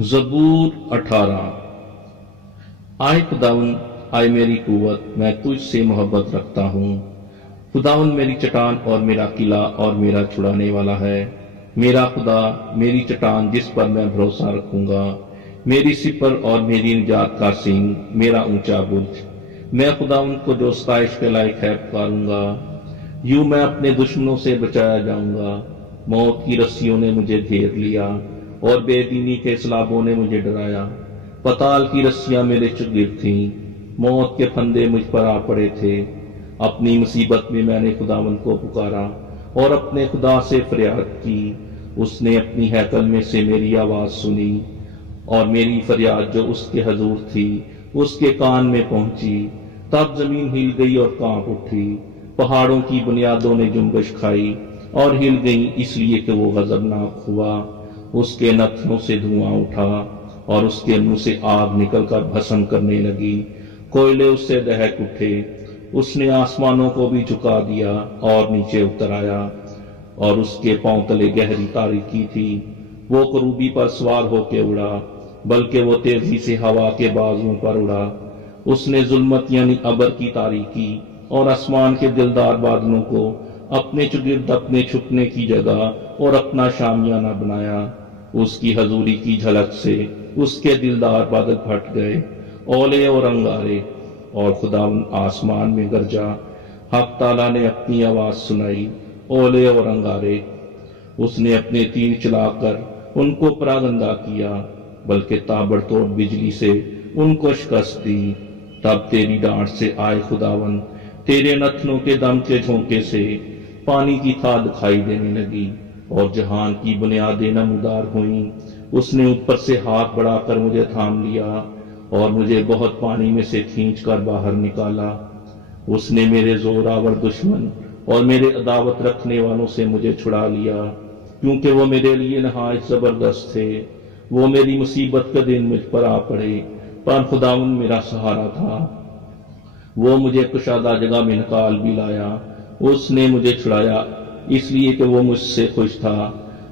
ज़बूर 18। आए खुदावन, आए मेरी कुव्वत, मैं तुझसे मोहब्बत रखता हूँ। खुदावन मेरी चट्टान और मेरा किला और मेरा छुड़ाने वाला है। मेरा खुदा मेरी चट्टान जिस पर मैं भरोसा रखूंगा, मेरी सिपर और मेरी निजात का सिंह, मेरा ऊंचा बुर्ज। मैं खुदावन को जो सताइश के लायक है पुकारूंगा। यूं मैं अपने दुश्मनों से बचाया जाऊंगा। मौत की रस्सियों ने मुझे घेर लिया और बेदीनी के सलाबों ने मुझे डराया। पताल की रस्सियां मेरे चुगिर थीं, मौत के फंदे मुझ पर आ पड़े थे। अपनी मुसीबत में मैंने खुदावन को पुकारा और अपने खुदा से फरियाद की। उसने अपनी हैकल में से मेरी आवाज सुनी और मेरी फरियाद जो उसके हजूर थी उसके कान में पहुंची। तब जमीन हिल गई और कांप उठी, पहाड़ों की बुनियादों ने जुम्बश खाई और हिल गई, इसलिए कि वो गजबनाक हुआ। उसके नथनों से धुआं उठा और उसके मुंह से आग निकलकर भस्म करने लगी। कोयले उससे दहक उठे। उसने आसमानों को भी झुका दिया और नीचे उतर आया, और उसके पांव तले गहरी तारीकी थी। वो करूबी पर सवार होके उड़ा, बल्कि वो तेजी से हवा के बाजुओं पर उड़ा। उसने जुल्मत यानी अबर की तारीकी और आसमान के दिलदार बादलों को अपने चुगिर्द अपने छुपने की जगह और अपना शामियाना बनाया। उसकी हजूरी की झलक से उसके दिलदार बादल फट गए, ओले और अंगारे, और खुदावन आसमान में गरजा। हक ताला ने अपनी आवाज सुनाई, ओले और अंगारे। उसने अपने तीर चलाकर उनको परागंदा किया, बल्कि ताबड़तोड़ बिजली से उनको शिकस्त दी। तब तेरी डांट से आए खुदावन, तेरे नथनों के दम के झोंके से पानी की था दिखाई देने लगी और जहान की बुनियादें नमूदार हुई। उसने ऊपर से हाथ बढ़ाकर मुझे थाम लिया और मुझे बहुत पानी में से खींच कर बाहर निकाला। उसने मेरे जोरावर दुश्मन और मेरे अदावत रखने वालों से मुझे छुड़ा लिया, क्योंकि वो मेरे लिए नहायत जबरदस्त थे। वो मेरी मुसीबत के दिन मुझ पर आ पड़े, पर खुदावन मेरा सहारा था। वो मुझे कुशादा जगह में निकाल भी लाया। उसने मुझे छुड़ाया इसलिए कि वो मुझसे खुश था।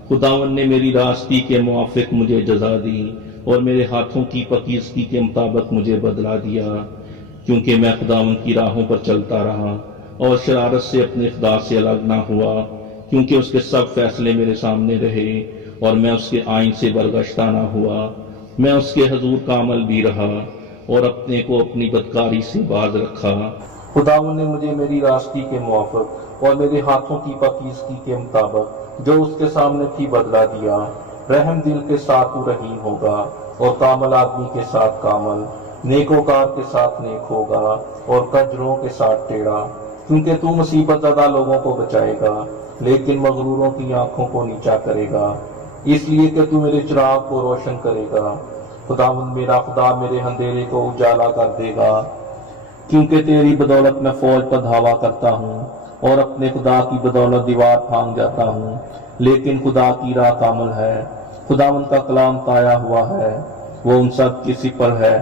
खुदावन ने मेरी रास्ती के मुआफिक मुझे जजा दी और मेरे हाथों की पकीज़गी के मुताबिक मुझे बदला दिया, क्योंकि मैं खुदावन की राहों पर चलता रहा और शरारत से अपने खुदा से अलग ना हुआ, क्योंकि उसके सब फैसले मेरे सामने रहे और मैं उसके आइन से बरगश्ता ना हुआ। मैं उसके हजूर का अमल भी रहा और अपने को अपनी बदकारी से बाज रखा। खुदावन ने मुझे मेरी रास्ती के मुआफिक और मेरे हाथों की पकीज़गी के मुताबिक जो उसके सामने थी बदला दिया। रहम दिल के साथ तू रहीम होगा और कामल आदमी के साथ कामल, नेकोकार के साथ नेक होगा और कजरों के साथ टेढ़ा। क्योंकि तू मुसीबत ज़दा लोगों को बचाएगा, लेकिन मगरूरों की आंखों को नीचा करेगा। इसलिए कि तू मेरे चिराग को रोशन करेगा। खुदावंद मेरा खुदा मेरे अंधेरे को उजाला कर देगा, क्योंकि तेरी बदौलत मैं फौज पर धावा करता हूँ और अपने खुदा की बदौलत दीवार फांग जाता हूँ। लेकिन खुदा की राह कामल है, खुदावंद का कलाम ताया हुआ है। वो उन सब की सिपर है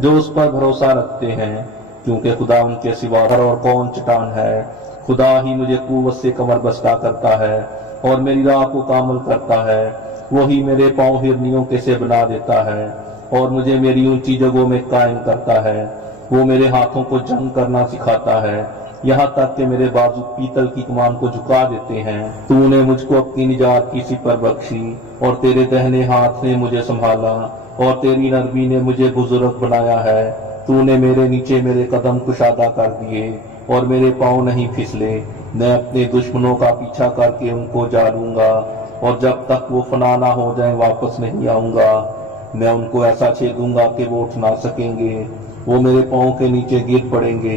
जो उस पर भरोसा रखते हैं, क्योंकि खुदावंद के सिवा और कौन चट्टान है। खुदा ही मुझे कुव्वत से कमर बस्ता करता है और मेरी राह को कामल करता है। वही मेरे पांव हिरनियों के से बना देता है और मुझे मेरी ऊंची जगहों में कायम करता है। वो मेरे हाथों को जंग करना सिखाता है, यहाँ तक कि मेरे बाजू पीतल की कमान को झुका देते हैं। तूने मुझको अपनी निजात की सिपर बख्शी और तेरे दहने हाथ ने मुझे संभाला और तेरी नरमी ने मुझे बुजुर्ग बनाया है। तूने मेरे नीचे मेरे कदम कुशादा कर दिए और मेरे पांव नहीं फिसले। मैं अपने दुश्मनों का पीछा करके उनको जालूंगा और जब तक वो फना ना हो जाए वापस नहीं आऊंगा। मैं उनको ऐसा छेदूंगा कि वो उठ ना सकेंगे। वो मेरे पांव के नीचे गिर पड़ेंगे,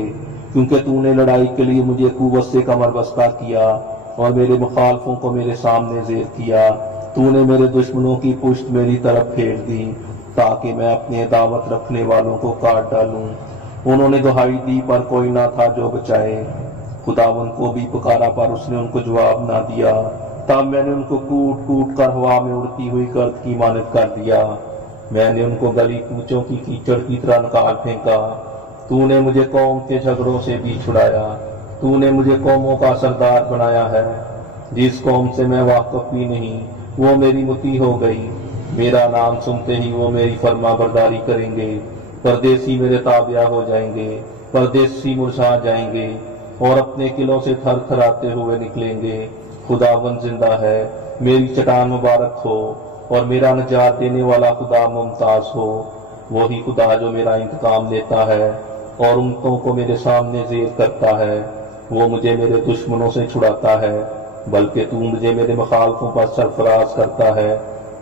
क्योंकि तूने लड़ाई के लिए मुझे कुव्वत से कमर बस्ता किया और मेरे मुखालफों को मेरे सामने ज़ेर किया। तूने मेरे दुश्मनों की पुश्त मेरी तरफ फेर दी, ताकि मैं अपने दावत रखने वालों को काट डालूं। उन्होंने दुहाई दी पर कोई ना था जो बचाए। खुदावन को भी पुकारा पर उसने उनको जवाब ना दिया। तब मैंने उनको कूट कूट कर हवा में उड़ती हुई गर्द की मानद कर दिया। मैंने उनको गली कूचों की कीचड़ की तरह निकाल फेंका। तूने मुझे कौम के झगड़ों से भी छुड़ाया। तूने मुझे कौमों का सरदार बनाया है। जिस कौम से मैं वाकिफ भी नहीं वो मेरी मुती हो गई। میرا نام سنتے ہی وہ میری فرما برداری کریں گے، پردیسی میرے تابع ہو جائیں گے، پردیسی مرجھا جائیں گے اور اپنے قلعوں سے تھر تھراتے ہوئے نکلیں گے۔ خداوند زندہ ہے، میری چٹان مبارک ہو اور میرا نجات دینے والا خدا ممتاز ہو۔ وہی خدا جو میرا انتقام لیتا ہے اور امتوں کو میرے سامنے زیر کرتا ہے۔ وہ مجھے میرے دشمنوں سے چھڑاتا ہے، بلکہ تو مجھے میرے مخالفوں پر سرفراز کرتا ہے۔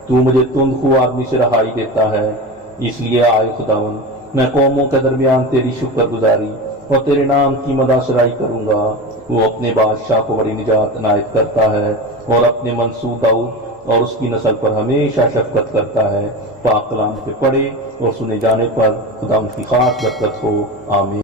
تو مجھے تند خو آدمی سے رہائی دیتا ہے۔ اس لیے آئے خداوند، میں قوموں کے درمیان تیری شکر گزاری اور تیرے نام کی مدح سرائی کروں گا۔ وہ اپنے بادشاہ کو بڑی نجات عنایت کرتا ہے اور اپنے منصور داؤد اور اس کی نسل پر ہمیشہ شفقت کرتا ہے۔ پاک کلام کے پڑھے اور سنے جانے پر خدا ان کی خاص برکت ہو، آمین۔